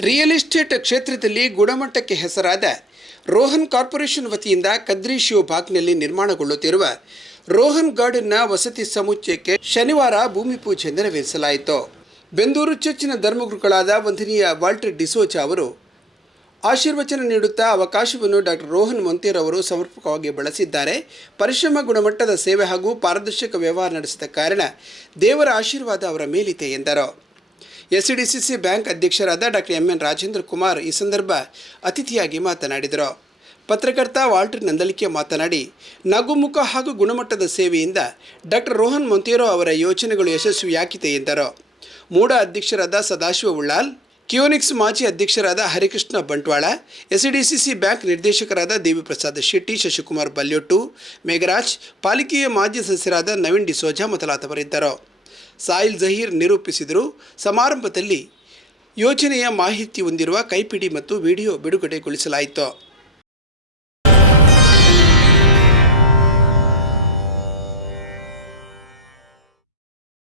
Real estate ಕ್ಷೇತ್ರದಲ್ಲಿ ಗುಣಮಟ್ಟಕ್ಕೆ ಹೆಸರಾದ ರೋಹನ್ ಕಾರ್ಪೊರೇಷನ್ ವತಿಯಿಂದ ಕದ್ರಿ ಶಿವಬಾಗ್ನಲ್ಲಿ ನಿರ್ಮಾಣಗೊಳ್ಳುತ್ತಿರುವ ರೋಹನ್ ಗಾರ್ಡನ್ನ ವಸತಿ ಸಮುಚ್ಚಯಕ್ಕೆ ಶನಿವಾರ ಭೂಮಿ ಪೂಜೆ ನೆರವೇರಿಸಲಾಯಿತು. ಬೆಂದೂರು ಚರ್ಚಿನ ಧರ್ಮಗುರುಗಳಾದ ವಂದನೀಯ ವಾಲ್ಟರ್ ಡಿಸೋಜಾ ಅವರು ಆಶೀರ್ವಚನ ನೀಡುತ್ತಾ ಅವಕಾಶವನ್ನು ಡಾಕ್ಟರ್ ರೋಹನ್ ಮೊಂತೇರೊ ಅವರು ಸಮರ್ಪಕವಾಗಿ ಬಳಸಿದ್ದಾರೆ. ಪರಿಶ್ರಮ, ಗುಣಮಟ್ಟದ ಸೇವೆ ಹಾಗೂ ಪಾರದರ್ಶಕ ವ್ಯವಹಾರ ನಡೆಸಿದ ಕಾರಣ ದೇವರ ಆಶೀರ್ವಾದ ಅವರ ಮೇಲಿದೆ ಎಂದರು. ಎಸ್ಡಿಸಿಸಿ ಬ್ಯಾಂಕ್ ಅಧ್ಯಕ್ಷರಾದ ಡಾಕ್ಟರ್ ಎಂ.ಎನ್. ರಾಜೇಂದ್ರ ಕುಮಾರ್ ಈ ಸಂದರ್ಭ ಅತಿಥಿಯಾಗಿ ಮಾತನಾಡಿದರು. ಪತ್ರಕರ್ತ ವಾಲ್ಟರ್ ನಂದಲಿಕೆ ಮಾತನಾಡಿ, ನಗುಮುಖ ಹಾಗೂ ಗುಣಮಟ್ಟದ ಸೇವೆಯಿಂದ ಡಾಕ್ಟರ್ ರೋಹನ್ ಮೊಂತೇರೊ ಅವರ ಯೋಜನೆಗಳು ಯಶಸ್ವಿಯಾಗಿದೆ ಎಂದರು. ಮೂಡ ಅಧ್ಯಕ್ಷರಾದ ಸದಾಶಿವ ಉಳ್ಳಾಲ್, ಕಿಯೋನಿಕ್ಸ್ ಮಾಜಿ ಅಧ್ಯಕ್ಷರಾದ ಹರಿಕೃಷ್ಣ ಬಂಟ್ವಾಳ, ಎಸ್ಡಿಸಿಸಿ ಬ್ಯಾಂಕ್ ನಿರ್ದೇಶಕರಾದ ದೇವಿಪ್ರಸಾದ್ ಶೆಟ್ಟಿ, ಶಶಿಕುಮಾರ್ ಬಲ್ಯೊಟ್ಟು, ಮೇಘರಾಜ್, ಪಾಲಿಕೆಯ ಮಾಜಿ ಸದಸ್ಯರಾದ ನವೀನ್ ಡಿಸೋಜಾ ಮೊದಲಾದವರಿದ್ದರು. ಸಾಹಿಲ್ ಜಹೀರ್ ನಿರೂಪಿಸಿದರು. ಸಮಾರಂಭದಲ್ಲಿ ಯೋಜನೆಯ ಮಾಹಿತಿ ಹೊಂದಿರುವ ಕೈಪಿಡಿ ಮತ್ತು ವಿಡಿಯೋ ಬಿಡುಗಡೆಗೊಳಿಸಲಾಯಿತು.